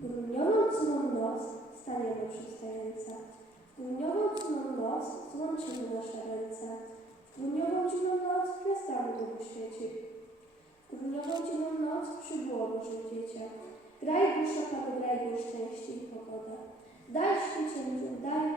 cudną noc staniemy przed tajemnicę. W grudniową cudną noc złączymy nasze ręce. W grudniową cudną noc gwiazdami Bóg świeci. W grudniową cudną noc przybyło Boże dziecię. Graj dusza, Panu, graj szczęście i pogodę. Daj świecięciu, daj.